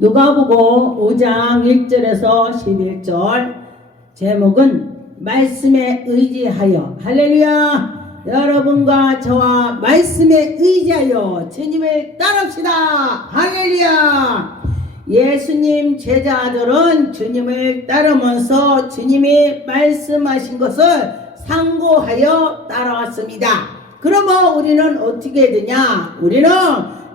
누가복음 5장 1절에서 11절 제목은 말씀에 의지하여. 할렐루야. 여러분과 저와 말씀에 의지하여 주님을 따릅시다. 할렐루야. 예수님 제자들은 주님을 따르면서 주님이 말씀하신 것을 상고하여 따라왔습니다. 그러면 우리는 어떻게 되냐? 우리는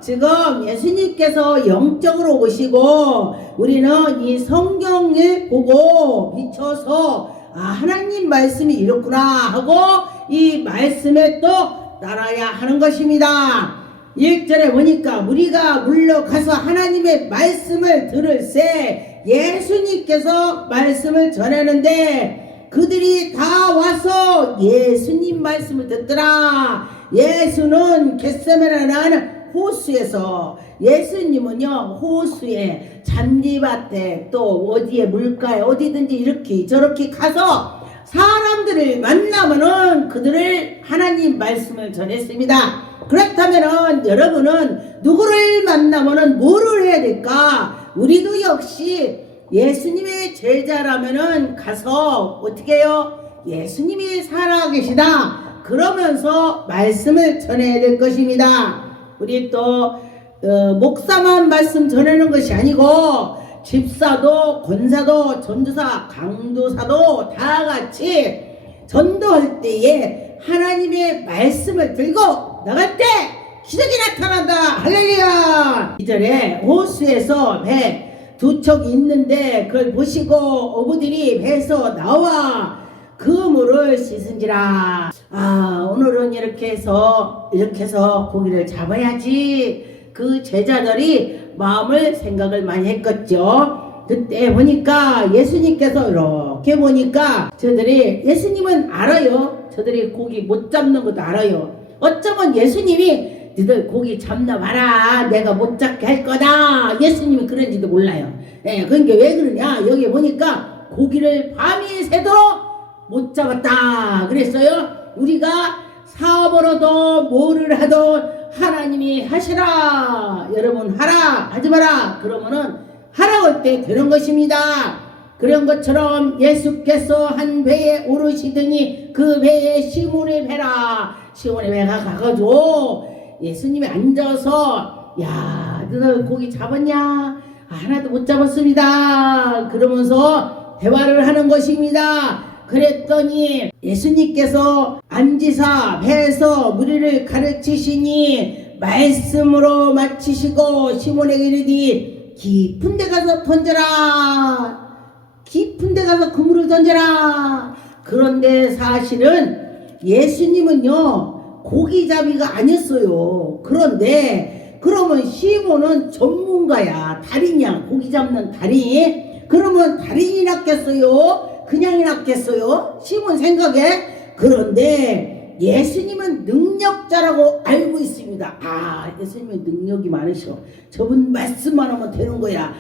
지금 예수님께서 영적으로 오시고 우리는 이 성경을 보고 비춰서 하나님 말씀이 이렇구나 하고 이 말씀에 또 따라야 하는 것입니다. 1절에 보니까 우리가 물러가서 하나님의 말씀을 들을새 예수님께서 말씀을 전하는데 그들이 다 와서 예수님 말씀을 듣더라. 예수는 겟세마네 호수에서, 예수님은요 호수에 잔디밭에 또 어디에 물가에 어디든지 이렇게 저렇게 가서 사람들을 만나면은 그들을 하나님 말씀을 전했습니다. 그렇다면은 여러분은 누구를 만나면은 뭐를 해야 될까? 우리도 역시 예수님의 제자라면은 가서 어떻게 해요? 예수님이 살아계시다 그러면서 말씀을 전해야 될 것입니다. 우리 또 목사만 말씀 전하는 것이 아니고 집사도 권사도 전도사 강도사도 다 같이 전도할 때에 하나님의 말씀을 들고 나갈 때 기적이 나타난다. 할렐루야. 2절에 호수에서 배 두 척이 있는데 그걸 보시고 어부들이 배에서 나와 그 물을 씻은지라. 오늘은 이렇게 해서 고기를 잡아야지. 그 제자들이 마음을 생각을 많이 했겠죠. 그때 보니까 예수님께서 이렇게 보니까 저들이, 예수님은 알아요. 저들이 고기 못 잡는 것도 알아요. 어쩌면 예수님이 너희들 고기 잡나 봐라, 내가 못 잡게 할 거다, 예수님이 그런지도 몰라요. 그러니까 왜 그러냐, 여기 보니까 고기를 밤이 새도록 못 잡았다 그랬어요. 우리가 사업으로도 뭐를 하도 하나님이 하시라, 여러분 하라 하지 마라 그러면은 하라고 할 때 되는 것입니다. 그런 것처럼 예수께서 한 배에 오르시더니 그 배에 시몬의 배라. 시몬의 배가 가가지고 예수님이 앉아서 야, 너희 고기 잡았냐? 하나도 못 잡았습니다 그러면서 대화를 하는 것입니다. 그랬더니 예수님께서 앉으사 배에서 무리를 가르치시니 말씀으로 마치시고 시몬에게 이르되 깊은 데 가서 던져라. 깊은 데 가서 그물을 던져라. 그런데 사실은 예수님은요 고기잡이가 아니었어요. 그런데 그러면 시몬은 전문가야, 달인이야, 고기 잡는 달인. 그러면 달인이 낫겠어요? 그냥이 낫겠어요? 시몬 생각에. 그런데 예수님은 능력자라고 알고 있습니다. 예수님은 능력이 많으셔. 저분 말씀만 하면 되는 거야.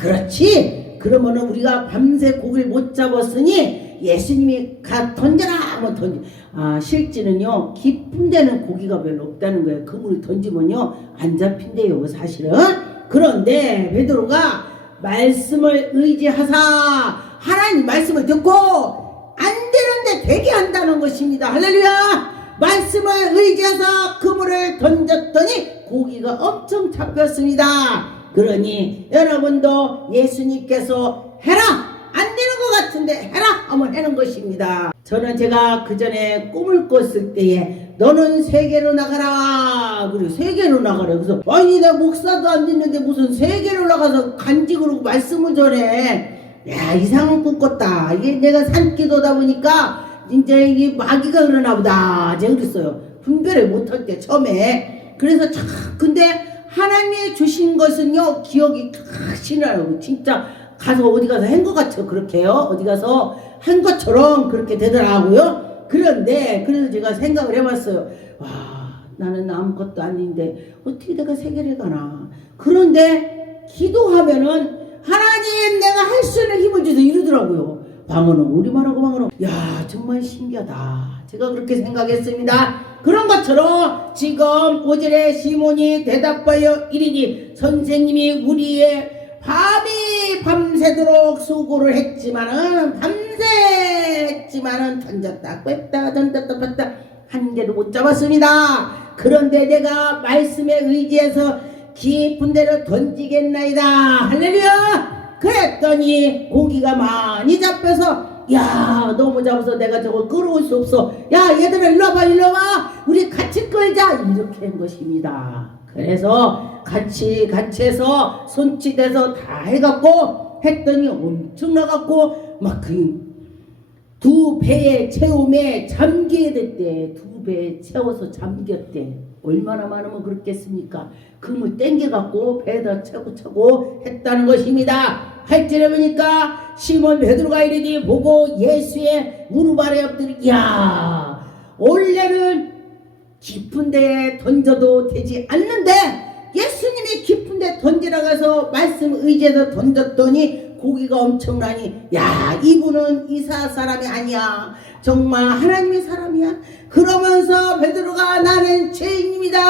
그렇지. 그러면은 우리가 밤새 고기를 못 잡았으니 예수님이 가 던져라 하면 던져. 실제는요 깊은 데는 고기가 별로 없다는 거예요. 그물을 던지면요 안 잡힌대요 사실은. 그런데 베드로가 말씀을 의지하사 하나님 말씀을 듣고 안 되는데 되게 한다는 것입니다. 할렐루야. 말씀을 의지하사 그물을 던졌더니 고기가 엄청 잡혔습니다. 그러니 여러분도 예수님께서 해라, 안 되는 것 같은데 해라 하면 하는 것입니다. 저는 제가 그 전에 꿈을 꿨을 때에 너는 세계로 나가라. 그래, 세계로 나가라. 그래서 아니 나 목사도 안 됐는데 무슨 세계로 나가서 간직으로 말씀을 전해. 야, 이상한 꿈 꿨다. 이게 내가 산기도다 보니까 이제 이게 마귀가 그러나 보다 제가 그랬어요. 분별을 못할 때 처음에. 그래서 근데 하나님이 주신 것은요 기억이 크시나요. 진짜 가서 어디 가서 한 것 같아요. 그렇게요. 어디 가서 한 것처럼 그렇게 되더라고요. 그런데 그래서 제가 생각을 해봤어요. 와, 나는 아무것도 아닌데 어떻게 내가 세계를 가나. 그런데 기도하면은 하나님 내가 할 수 있는 힘을 주세요 이러더라고요. 방언은 우리말하고 방언은. 야, 정말 신기하다. 제가 그렇게 생각했습니다. 그런 것처럼 지금 5절에 시몬이 대답하여 이르니 선생님이 우리의 밤새도록 수고를 했지만은 던졌다 뺐다 한 개도 못 잡았습니다. 그런데 내가 말씀에 의지해서 깊은 데로 던지겠나이다. 할렐루야. 그랬더니 고기가 많이 잡혀서 야 너무 잡아서 내가 저걸 끌어올 수 없어. 야 얘들아 일로 와봐 우리 같이 끌자. 이렇게 한 것입니다. 그래서 같이 해서 손짓해서 다 해갖고 했더니 엄청 나갖고 막 그 두 배의 채움에 잠기게 됐대. 두 배에 채워서 잠겼대. 얼마나 많으면 그렇겠습니까? 그물 땡겨갖고 배에다 차고 했다는 것입니다. 8절에 보니까 시몬 베드로가 이르니 보고 예수의 무릎 아래 엎드려 야 원래는 깊은 데에 던져도 되지 않는데 예수님이 깊은 데 던지라고 해서 말씀 의지해서 던졌더니 고기가 엄청나니 야 이분은 이스라엘 사람이 아니야. 정말 하나님의 사람이야. 그러면서 베드로가 나는 죄인입니다.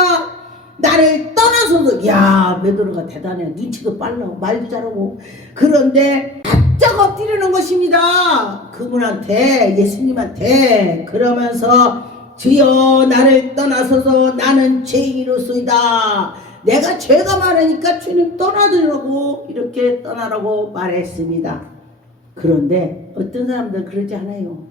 나를 떠나서도 야 베드로가 대단해. 눈치도 빨라. 말도 잘하고. 그런데 바짝 엎드리는 것입니다. 그분한테 예수님한테. 그러면서 주여 나를 떠나서서 나는 죄인이로소이다. 내가 죄가 많으니까 주님 떠나더라고 이렇게 떠나라고 말했습니다. 그런데 어떤 사람들은 그러지 않아요.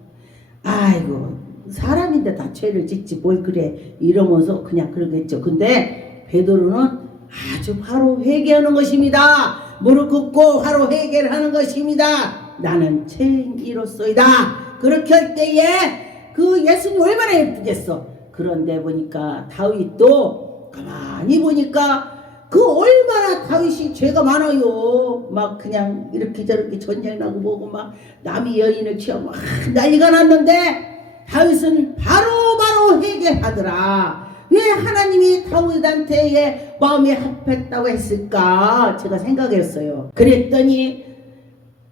아이고 사람인데 다 죄를 짓지 뭘 그래 이러면서 그냥 그러겠죠. 근데 베드로는 아주 바로 회개하는 것입니다. 무릎 꿇고 바로 회개를 하는 것입니다. 나는 죄인이로소이다. 그렇게 할 때에 그 예수님 얼마나 예쁘겠어. 그런데 보니까 다윗도 가만히 보니까 그 얼마나 다윗이 죄가 많아요. 막 그냥 이렇게 저렇게 전쟁나고 뭐고 막 남의 여인을 취하고 막 난리가 났는데 다윗은 바로 회개하더라. 왜 하나님이 다윗한테 마음이 합했다고 했을까 제가 생각했어요. 그랬더니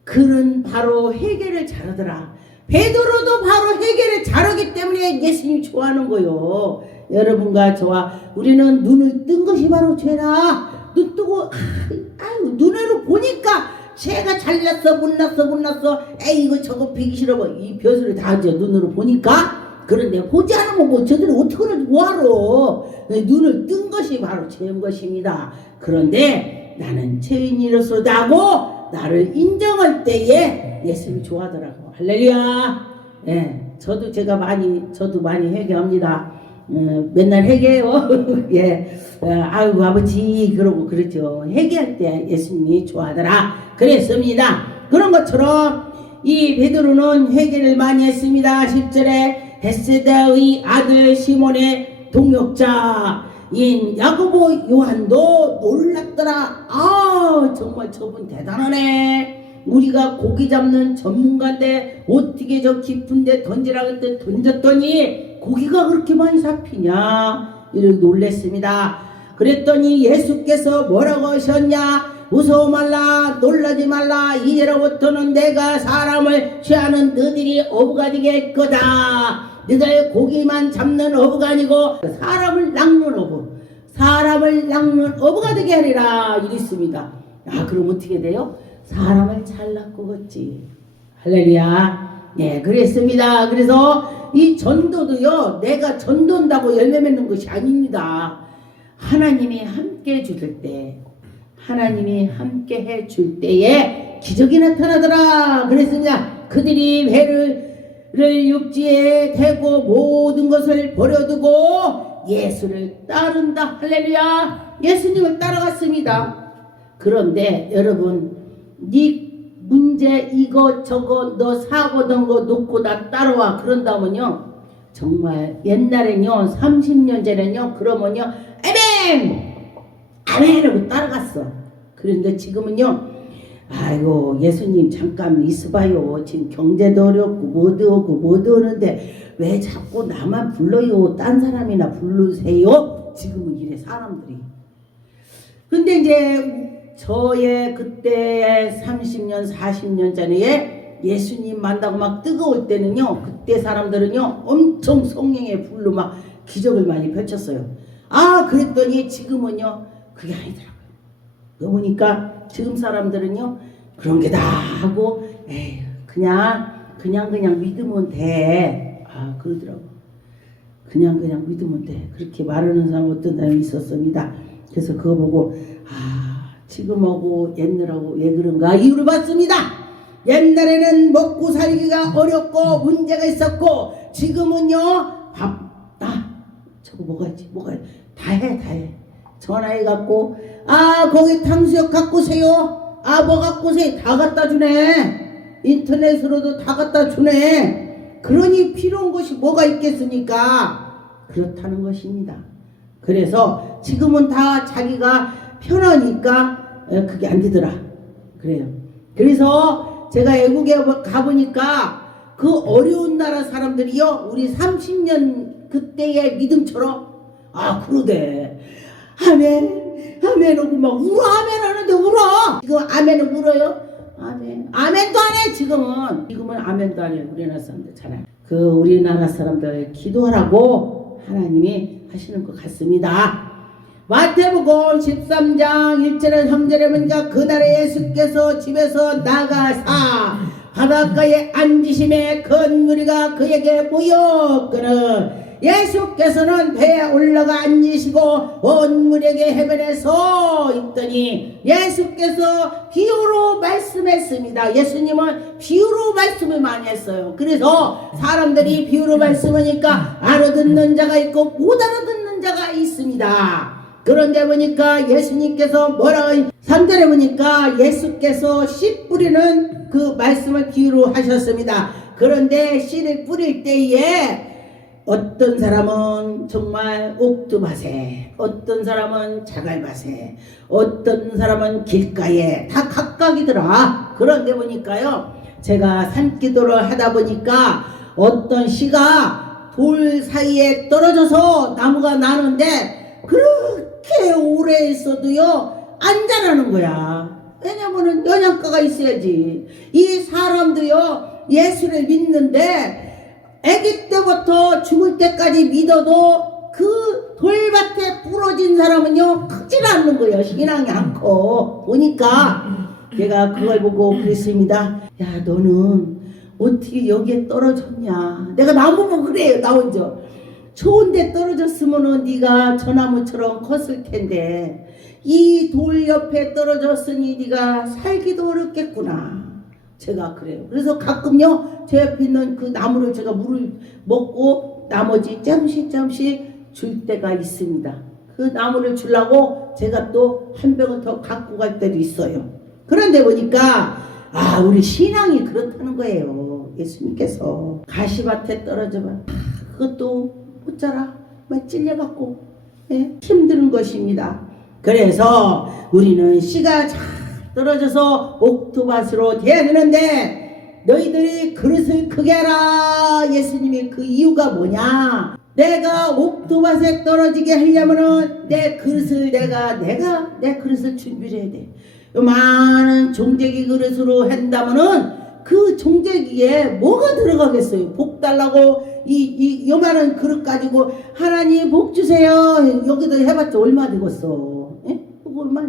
그는 바로 회개를 잘하더라. 베드로도 바로 회개를 잘하기 때문에 예수님이 좋아하는 거요. 여러분과 저와 우리는 눈을 뜬 것이 바로 죄라. 눈 뜨고 아유 눈으로 보니까 죄가 잘났어 못났어 에이 이거 저거 비기 싫어 이 벼슬을 다 하죠. 눈으로 보니까. 그런데 보지 않으면 뭐 저들이 어떻게 그러지 뭐하러. 눈을 뜬 것이 바로 죄인 것입니다. 그런데 나는 죄인이로소다 하고 나를 인정할 때에 예수님이 좋아하더라고. 할렐루야. 예, 저도 많이 회개합니다. 맨날 회개해요. 예, 아이고 아버지 그러고 그러죠. 회개할 때 예수님이 좋아하더라. 그랬습니다. 그런 것처럼 이 베드로는 회개를 많이 했습니다. 10절에 벳세다의 아들 시몬의 동역자인 야고보 요한도 놀랐더라. 아 정말 저분 대단하네. 우리가 고기 잡는 전문가인데 어떻게 저 깊은데 던지라고 했더니 던졌더니 고기가 그렇게 많이 잡히냐 이렇게 놀랬습니다. 그랬더니 예수께서 뭐라고 하셨냐. 무서워 말라 놀라지 말라. 이제로부터는 내가 사람을 취하는 너희들이 어부가 되게 할 거다. 너희들 고기만 잡는 어부가 아니고 사람을 낚는 어부가 되게 하리라 이랬습니다. 아 그럼 어떻게 돼요? 사람을 잘 낚고 걷지. 할렐루야. 네 그랬습니다. 그래서 이 전도도요 내가 전도한다고 열매 맺는 것이 아닙니다. 하나님이 함께 해줄 때 하나님이 함께 해줄 때에 기적이 나타나더라. 그랬습니다. 그들이 배를 육지에 대고 모든 것을 버려두고 예수를 따른다. 할렐루야. 예수님을 따라갔습니다. 그런데 여러분 네 문제 이거 저거 너 사고던 거 놓고 나 따라와 그런다면요 정말 옛날엔요 30년 전에는요 그러면요 아멘 하고 따라갔어. 그런데 지금은요 아이고 예수님 잠깐 있어봐요. 지금 경제도 어렵고 뭐도 오는데 왜 자꾸 나만 불러요. 딴 사람이나 부르세요. 지금은 이래 사람들이. 근데 이제 저의 그때 30년 40년 전에 예수님 만나고 막 뜨거울 때는요 그때 사람들은요 엄청 성령의 불로 막 기적을 많이 펼쳤어요. 아 그랬더니 지금은요 그게 아니더라고요. 그러니까 지금 사람들은요 그런 게 다 하고 에이 그냥 믿으면 돼. 아 그러더라고. 그냥 믿으면 돼. 그렇게 말하는 사람 어떤 사람이 있었습니다. 그래서 그거 보고 지금하고 옛날하고 왜 그런가 이유를 봤습니다. 옛날에는 먹고 살기가 어렵고 문제가 있었고 지금은요 저거 먹어야지 다 해. 전화해갖고 거기 탕수육 갖고 오세요. 뭐 갖고 오세요. 다 갖다 주네. 인터넷으로도 다 갖다 주네. 그러니 필요한 것이 뭐가 있겠습니까? 그렇다는 것입니다. 그래서 지금은 다 자기가 편하니까 그게 안 되더라. 그래요. 그래서 제가 외국에 가보니까 그 어려운 나라 사람들이요 우리 30년 그때의 믿음처럼 그러대. 아멘 하고 막 울어. 아멘 하는데 울어. 지금 아멘은 울어요? 아멘도 안 해. 지금은 아멘도 안 해. 우리나라 사람들 잘해. 그 우리나라 사람들 기도하라고 하나님이 하시는 것 같습니다. 마태복음 13장 1절에 3절에 보니까 그날에 예수께서 집에서 나가사 바닷가에 앉으심에 큰 무리가 그에게 모였거늘 예수께서는 배에 올라가 앉으시고 온 무리에게 해변에 서 있더니 예수께서 비유로 말씀했습니다. 예수님은 비유로 말씀을 많이 했어요. 그래서 사람들이 비유로 말씀하니까 알아듣는 자가 있고 못 알아듣는 자가 있습니다. 그런데 보니까 예수님께서 뭐라고 3절에 보니까 예수께서 씨 뿌리는 그 말씀을 비유로 하셨습니다. 그런데 씨를 뿌릴 때에 어떤 사람은 정말 옥두밭에, 어떤 사람은 자갈밭에, 어떤 사람은 길가에 다 각각이더라. 그런데 보니까요 제가 산기도를 하다 보니까 어떤 씨가 돌 사이에 떨어져서 나무가 나는데 그렇게 오래 있어도요 안 자라는 거야. 왜냐면은 영양가가 있어야지. 이 사람도요 예수를 믿는데 아기 때부터 죽을 때까지 믿어도 그 돌밭에 부러진 사람은요 크질 않는 거예요. 신앙이 않고 보니까 제가 그걸 보고 그랬습니다. 야 너는 어떻게 여기에 떨어졌냐. 내가 나무 보고 그래요. 나 혼자 좋은 데 떨어졌으면은 네가 저 나무처럼 컸을 텐데 이 돌 옆에 떨어졌으니 네가 살기도 어렵겠구나. 제가 그래요. 그래서 가끔요 제 옆에 있는 그 나무를 제가 물을 먹고 나머지 잠시 줄 때가 있습니다. 그 나무를 주려고 제가 또 한 병을 더 갖고 갈 때도 있어요. 그런데 보니까 우리 신앙이 그렇다는 거예요. 예수님께서 가시밭에 떨어져 봐. 그것도 못 자라. 막 찔려갖고 힘든 것입니다. 그래서 우리는 씨가 잘 떨어져서 옥토밭으로 돼야 되는데 너희들이 그릇을 크게 하라. 예수님이 그 이유가 뭐냐. 내가 옥토밭에 떨어지게 하려면은 내 그릇을 내 그릇을 준비해야 돼. 많은 종재기 그릇으로 한다면은 그 종재기에 뭐가 들어가겠어요. 복 달라고 요만한 그릇 가지고 하나님 복 주세요. 여기도 해봤자 얼마 되겠어. 얼마.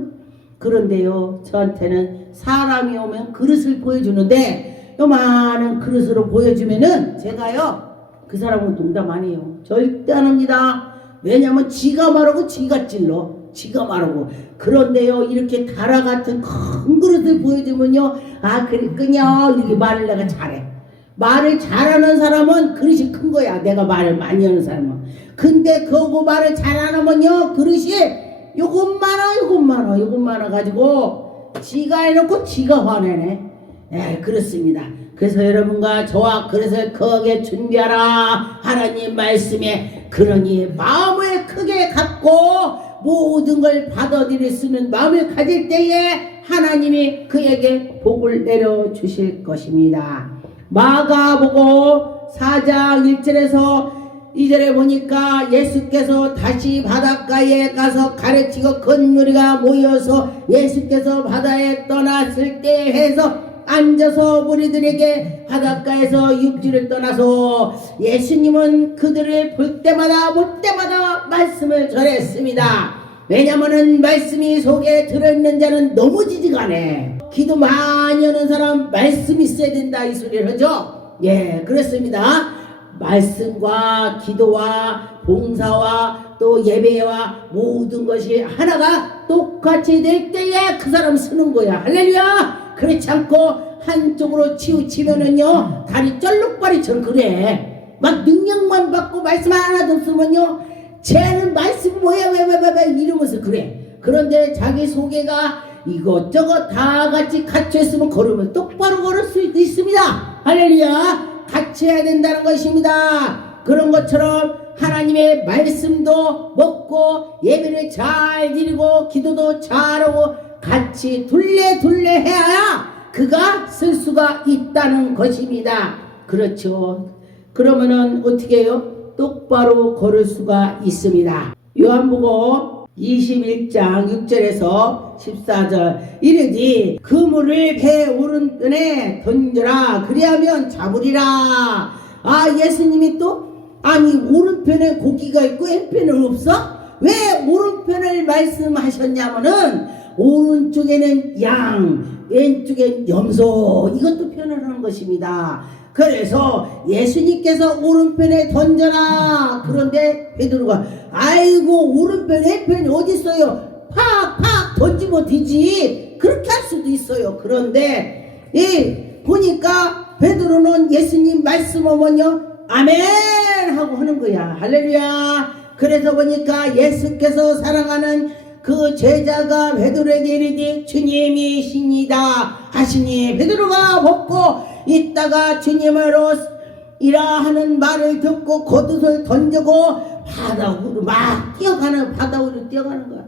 그런데요 저한테는 사람이 오면 그릇을 보여주는데 요만한 그릇으로 보여주면은 제가요 그 사람은 농담 안 해요. 절대 안 합니다. 왜냐면 지가 말하고 지가 찔러. 지가 말하고. 그런데요 이렇게 다라 같은 큰 그릇을 보여주면요 그랬군요 이렇게 말을 내가 잘해. 말을 잘하는 사람은 그릇이 큰 거야. 내가 말을 많이 하는 사람은. 근데 그거 말을 잘 안 하면요 그릇이 요것 많아 가지고 지가 해놓고 지가 화내네. 그렇습니다. 그래서 여러분과 저와 그릇을 크게 준비하라. 하나님 말씀에 그러니 마음을 크게 갖고 모든 걸 받아들일 수 있는 마음을 가질 때에 하나님이 그에게 복을 내려주실 것입니다. 마가복음 4장 1절에서 2절에 보니까 예수께서 다시 바닷가에 가서 가르치고 큰 무리가 모여서 예수께서 바다에 떠났을 때 해서 앉아서 무리들에게 바닷가에서 육지를 떠나서 예수님은 그들을 볼 때마다 말씀을 전했습니다. 왜냐면은 말씀이 속에 들어있는 자는 넘어지지가 않아. 기도 많이 하는 사람 말씀이 있어야 된다 이 소리를 하죠. 예, 그렇습니다. 말씀과 기도와 봉사와 또 예배와 모든 것이 하나가 똑같이 될 때에 그 사람 쓰는 거야. 할렐루야. 그렇지 않고 한쪽으로 치우치면은요 다리 쩔룩바리처럼 그래. 막 능력만 받고 말씀 하나도 없으면요 쟤는 말씀 뭐야 왜 이러면서 그래. 그런데 자기 소개가 이것저것 다 같이 갖춰 있으면 걸으면 똑바로 걸을 수 있습니다. 할렐루야. 같이 해야 된다는 것입니다. 그런 것처럼 하나님의 말씀도 먹고 예배를 잘 드리고 기도도 잘하고 같이 둘레 해야 그가 쓸 수가 있다는 것입니다. 그렇죠. 그러면은 어떻게 해요? 똑바로 걸을 수가 있습니다. 요한복음 21장 6절에서 14절 이르지 그물을 배 오른편에 던져라 그리하면 잡으리라. 아, 예수님이 또 아니 오른편에 고기가 있고 왼편은 없어? 왜 오른편을 말씀하셨냐면은 오른쪽에는 양 왼쪽엔 염소 이것도 표현하는 것입니다. 그래서 예수님께서 오른편에 던져라. 그런데 베드로가 아이고 오른편 왼편이 어디 있어요? 팍 던지면 되지. 그렇게 할 수도 있어요. 그런데 보니까 베드로는 예수님 말씀하면요 아멘 하고 하는 거야. 할렐루야. 그래서 보니까 예수께서 사랑하는 그 제자가 베드로에게 이르되 주님이십니다 하시니 베드로가 벗고 있다가 주님으로 이라 하는 말을 듣고 겉옷을 던지고 바다으로 막 뛰어가는 바다으로 뛰어가는 거야.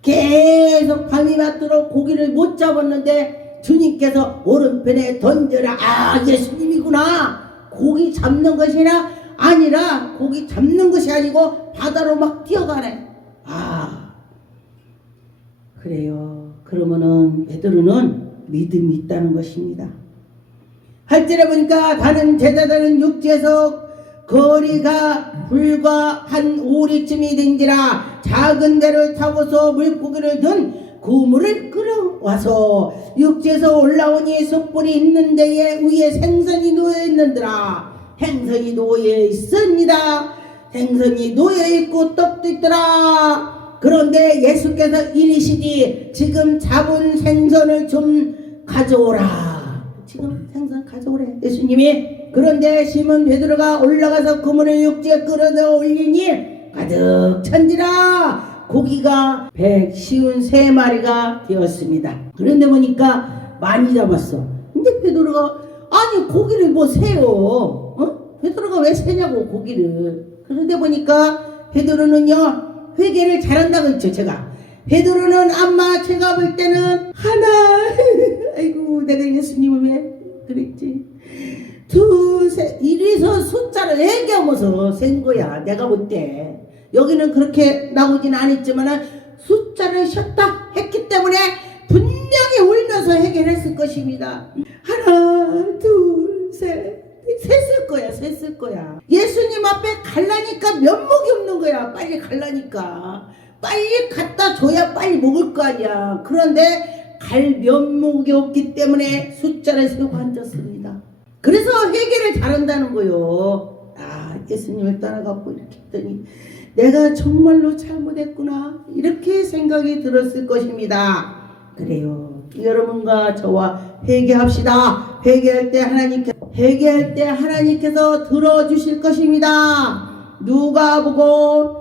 계속 밤이 맞도록 고기를 못 잡았는데 주님께서 오른편에 던져라. 아, 예수님이구나. 고기 잡는 것이나 아니라 고기 잡는 것이 아니고 바다로 막 뛰어가네. 아, 그래요. 그러면은 베드로는 믿음이 있다는 것입니다. 할지라 보니까 다른 제자들은 육지에서 거리가 불과 한 오리쯤이 된지라 작은 배를 타고서 물고기를 든 그물을 끌어와서 육지에서 올라오니 숯불이 있는 데에 위에 생선이 놓여 있는더라. 생선이 놓여 있습니다. 생선이 놓여 있고 떡도 있더라. 그런데 예수께서 이르시니 지금 잡은 생선을 좀 가져오라. 지금 생선 가져오래 예수님이. 그런데 시몬 베드로가 올라가서 그물을 육지에 끌어다 올리니 가득 찬지라. 고기가 153마리가 되었습니다. 그런데 보니까 많이 잡았어. 근데 베드로가 아니 고기를 뭐 세요? 베드로가 왜 세냐고 고기를. 그런데 보니까 베드로는요 회개를 잘한다고 했죠. 제가 베드로는 아마 제가 볼 때는 하나 아이고 내가 예수님을 왜 그랬지 둘 셋 이래서 숫자를 얘기하면서 센 거야. 내가 볼 때 여기는 그렇게 나오진 않았지만 숫자를 쉬었다 했기 때문에 분명히 울면서 해결했을 것입니다. 하나 둘 셋 셌을 거야. 예수님 앞에 갈라니까 면목이 없는 거야. 빨리 갈라니까 빨리 갖다 줘야 빨리 먹을 거 아니야. 그런데 갈 면목이 없기 때문에 숫자를 세우고 앉았습니다. 그래서 회개를 잘한다는 거요. 아, 예수님을 따라가고 이렇게 했더니 내가 정말로 잘못했구나 이렇게 생각이 들었을 것입니다. 그래요. 여러분과 저와 회개합시다. 회개할 때 하나님께서 들어주실 것입니다. 누가복음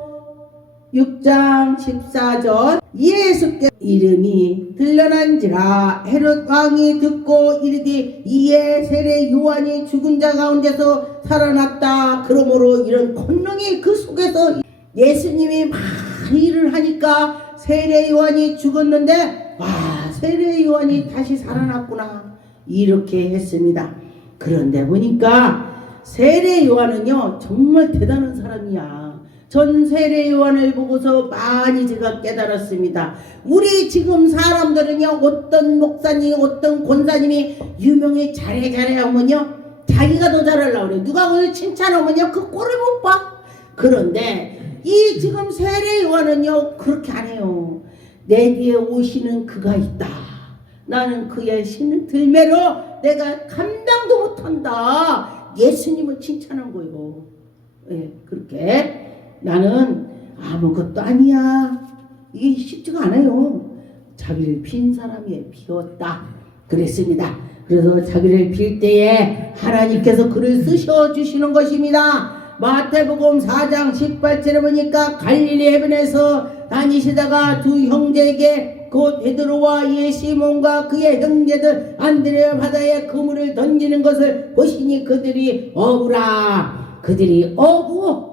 6장 14절 예수께서 이름이 들려난지라 헤롯 왕이 듣고 이르되 이에 세례 요한이 죽은 자 가운데서 살아났다. 그러므로 이런 권능이 그 속에서 예수님이 많이 일을 하니까 세례 요한이 죽었는데 와 세례 요한이 다시 살아났구나 이렇게 했습니다. 그런데 보니까 세례 요한은요 정말 대단한 사람이야. 전 세례 요한을 보고서 많이 제가 깨달았습니다. 우리 지금 사람들은요 어떤 목사님 어떤 권사님이 유명히 잘해 하면요 자기가 더 잘하려고 그래. 누가 오늘 칭찬하면요 그 꼴을 못 봐. 그런데 이 지금 세례 요한은요 그렇게 안 해요. 내 뒤에 오시는 그가 있다. 나는 그의 신을 들매로 내가 감당도 못한다. 예수님을 칭찬한 거예요. 예, 그렇게 나는 아무것도 아니야. 이게 쉽지가 않아요. 자기를 빈 사람이 비웠다 그랬습니다. 그래서 자기를 빌 때에 하나님께서 그를 쓰셔 주시는 것입니다. 마태복음 4장 18절에 보니까 갈릴리 해변에서 다니시다가 두 형제에게 곧 베드로와 이에 시몬과 그의 형제들 안드레아 바다에 그물을 던지는 것을 보시니 그들이 어부라. 그들이 어부.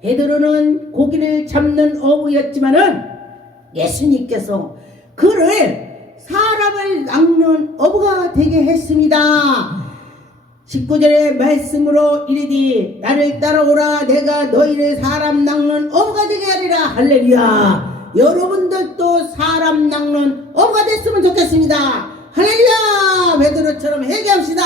베드로는 고기를 잡는 어부였지만은 예수님께서 그를 사람을 낚는 어부가 되게 했습니다. 19절의 말씀으로 이르되 나를 따라오라. 내가 너희를 사람 낚는 어부가 되게 하리라. 할렐루야. 여러분들도 사람 낚는 어부가 됐으면 좋겠습니다. 할렐루야. 베드로처럼 회개합시다.